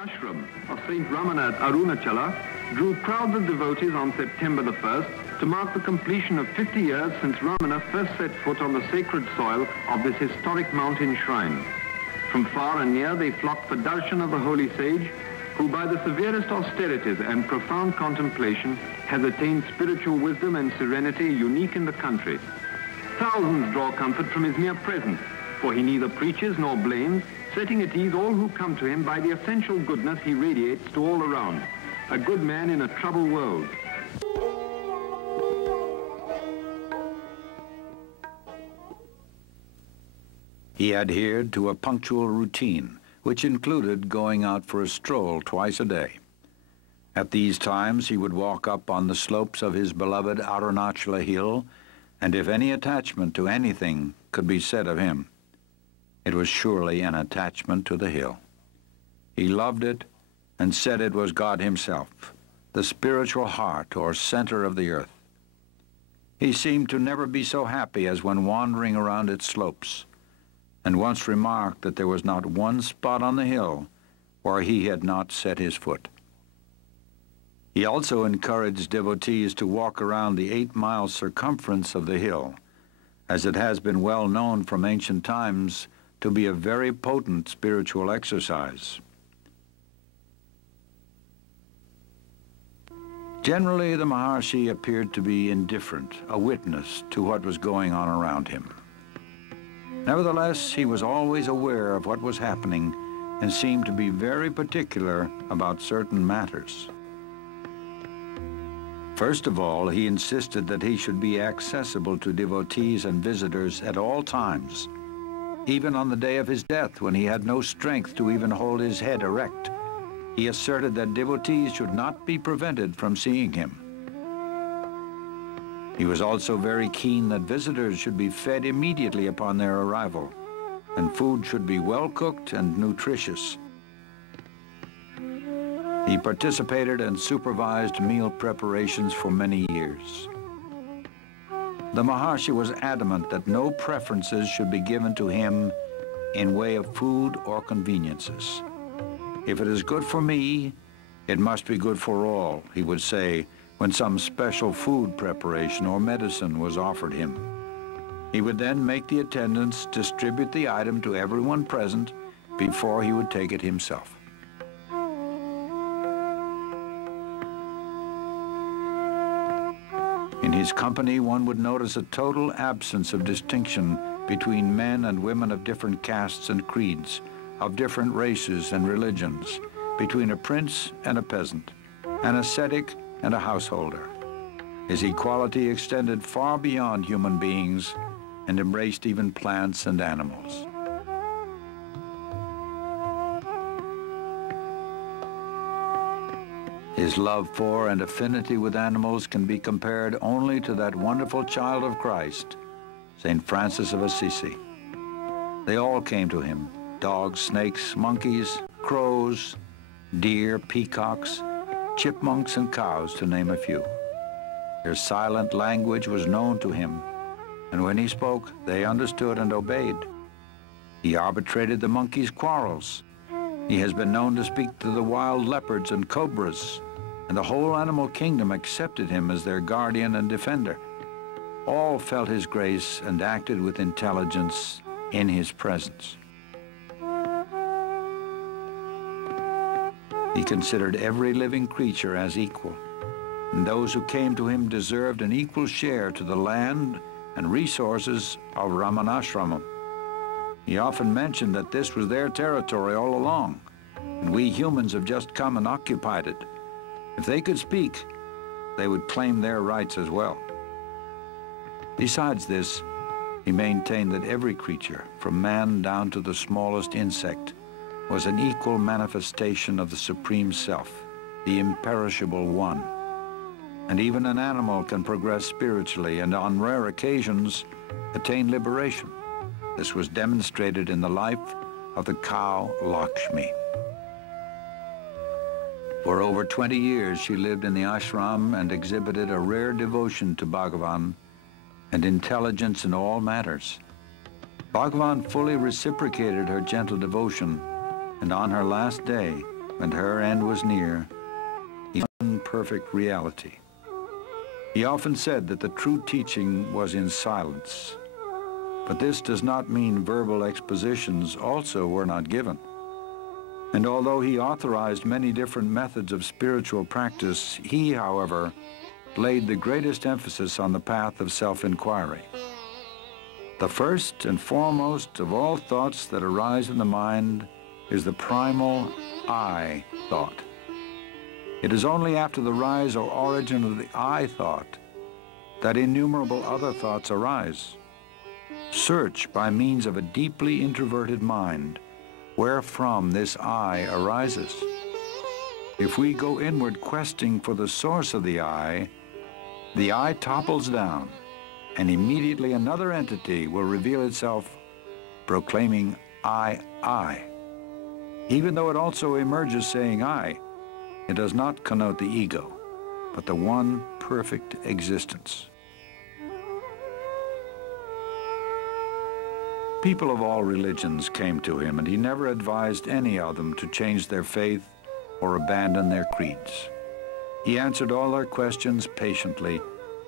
ashram of Saint Ramana at Arunachala drew crowds of devotees on September the 1st to mark the completion of 50 years since Ramana first set foot on the sacred soil of this historic mountain shrine. From far and near they flocked for darshan of the holy sage, who by the severest austerities and profound contemplation has attained spiritual wisdom and serenity unique in the country. Thousands draw comfort from his mere presence, for he neither preaches nor blames, setting at ease all who come to him by the essential goodness he radiates to all around. A good man in a troubled world. He adhered to a punctual routine, which included going out for a stroll twice a day. At these times, he would walk up on the slopes of his beloved Arunachala hill, and if any attachment to anything could be said of him, it was surely an attachment to the hill. He loved it and said it was God himself, the spiritual heart or center of the earth. He seemed to never be so happy as when wandering around its slopes, and once remarked that there was not one spot on the hill where he had not set his foot. He also encouraged devotees to walk around the 8-mile circumference of the hill, as it has been well known from ancient times to be a very potent spiritual exercise. Generally, the Maharishi appeared to be indifferent, a witness to what was going on around him. Nevertheless, he was always aware of what was happening and seemed to be very particular about certain matters. First of all, he insisted that he should be accessible to devotees and visitors at all times, even on the day of his death when he had no strength to even hold his head erect. He asserted that devotees should not be prevented from seeing him. He was also very keen that visitors should be fed immediately upon their arrival, and food should be well cooked and nutritious. He participated and supervised meal preparations for many years. The Maharishi was adamant that no preferences should be given to him in way of food or conveniences. If it is good for me, it must be good for all, he would say when some special food preparation or medicine was offered him. He would then make the attendants distribute the item to everyone present before he would take it himself. In his company, one would notice a total absence of distinction between men and women of different castes and creeds, of different races and religions, between a prince and a peasant, an ascetic and a householder. His equality extended far beyond human beings and embraced even plants and animals. His love for and affinity with animals can be compared only to that wonderful child of Christ, St. Francis of Assisi. They all came to him, dogs, snakes, monkeys, crows, deer, peacocks, chipmunks, and cows, to name a few. Their silent language was known to him, and when he spoke, they understood and obeyed. He arbitrated the monkeys' quarrels. He has been known to speak to the wild leopards and cobras, and the whole animal kingdom accepted him as their guardian and defender. All felt his grace and acted with intelligence in his presence. He considered every living creature as equal, and those who came to him deserved an equal share to the land and resources of Ramanashramam. He often mentioned that this was their territory all along, and we humans have just come and occupied it. If they could speak, they would claim their rights as well. Besides this, he maintained that every creature, from man down to the smallest insect, was an equal manifestation of the Supreme Self, the imperishable One. And even an animal can progress spiritually and on rare occasions attain liberation. This was demonstrated in the life of the cow Lakshmi. For over 20 years she lived in the ashram and exhibited a rare devotion to Bhagwan and intelligence in all matters. Bhagwan fully reciprocated her gentle devotion, and on her last day, and her end was near, he found perfect reality. He often said that the true teaching was in silence, but this does not mean verbal expositions also were not given. And although he authorized many different methods of spiritual practice, he, however, laid the greatest emphasis on the path of self-inquiry. The first and foremost of all thoughts that arise in the mind is the primal I thought. It is only after the rise or origin of the I thought that innumerable other thoughts arise. Search by means of a deeply introverted mind wherefrom this I arises. If we go inward questing for the source of the I topples down, and immediately another entity will reveal itself proclaiming I. Even though it also emerges saying I, it does not connote the ego, but the one perfect existence. People of all religions came to him, and he never advised any of them to change their faith or abandon their creeds. He answered all their questions patiently,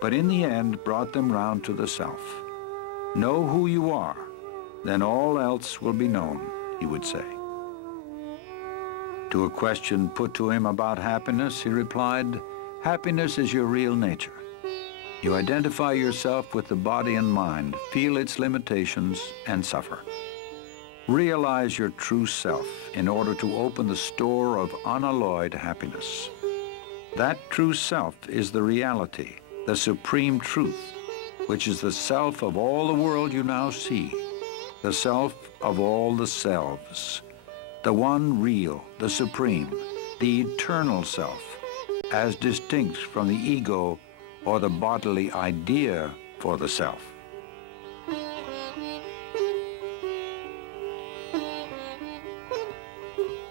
but in the end brought them round to the self. Know who you are, then all else will be known, he would say. To a question put to him about happiness, he replied, happiness is your real nature. You identify yourself with the body and mind, feel its limitations, and suffer. Realize your true self in order to open the store of unalloyed happiness. That true self is the reality, the supreme truth, which is the self of all the world you now see, the self of all the selves, the one real, the supreme, the eternal self, as distinct from the ego or the bodily idea for the self.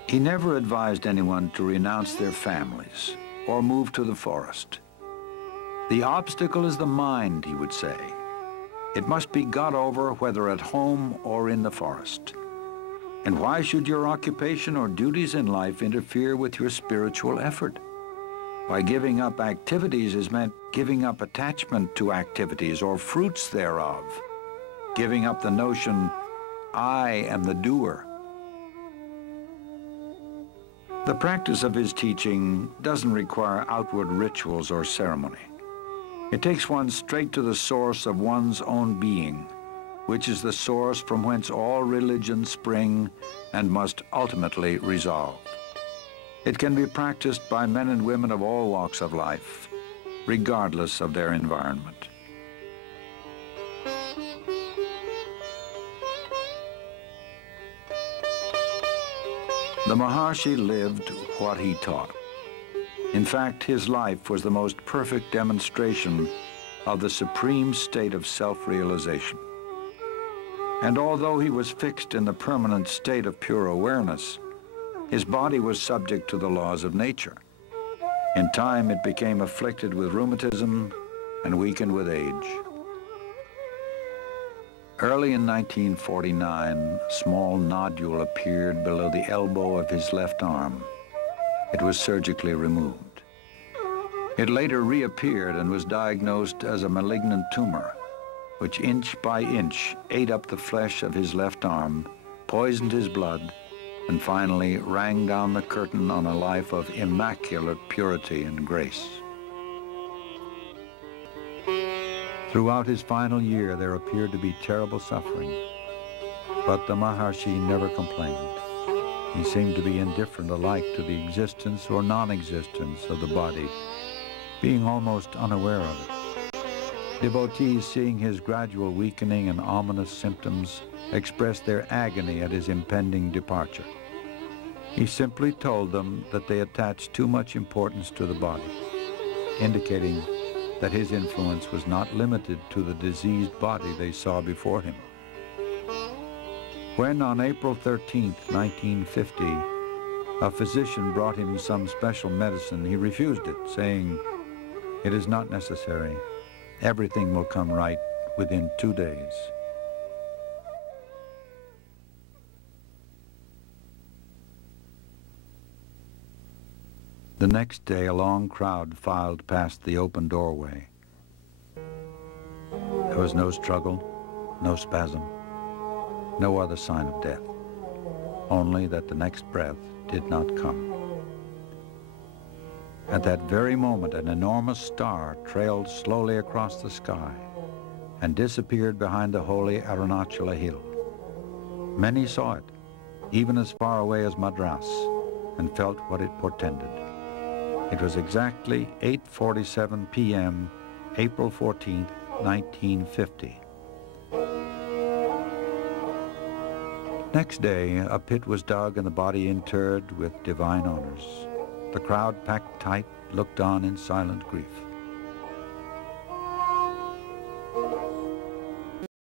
He never advised anyone to renounce their families or move to the forest. The obstacle is the mind, he would say. It must be got over whether at home or in the forest. And why should your occupation or duties in life interfere with your spiritual effort? By giving up activities is meant giving up attachment to activities or fruits thereof, giving up the notion, I am the doer. The practice of his teaching doesn't require outward rituals or ceremony. It takes one straight to the source of one's own being, which is the source from whence all religions spring and must ultimately resolve. It can be practiced by men and women of all walks of life, regardless of their environment. The Maharishi lived what he taught. In fact, his life was the most perfect demonstration of the supreme state of self-realization. And although he was fixed in the permanent state of pure awareness, his body was subject to the laws of nature. In time, it became afflicted with rheumatism and weakened with age. Early in 1949, a small nodule appeared below the elbow of his left arm. It was surgically removed. It later reappeared and was diagnosed as a malignant tumor, which inch by inch ate up the flesh of his left arm, poisoned his blood, and finally rang down the curtain on a life of immaculate purity and grace. Throughout his final year, there appeared to be terrible suffering, but the Maharishi never complained. He seemed to be indifferent alike to the existence or non-existence of the body, being almost unaware of it. Devotees, seeing his gradual weakening and ominous symptoms, expressed their agony at his impending departure. He simply told them that they attached too much importance to the body, indicating that his influence was not limited to the diseased body they saw before him. When on April 13, 1950, a physician brought him some special medicine, he refused it, saying, "It is not necessary. Everything will come right within 2 days." The next day, a long crowd filed past the open doorway. There was no struggle, no spasm, no other sign of death, only that the next breath did not come. At that very moment, an enormous star trailed slowly across the sky and disappeared behind the holy Arunachala hill. Many saw it, even as far away as Madras, and felt what it portended. It was exactly 8:47 p.m., April 14, 1950. Next day, a pit was dug and the body interred with divine honors. The crowd, packed tight, looked on in silent grief.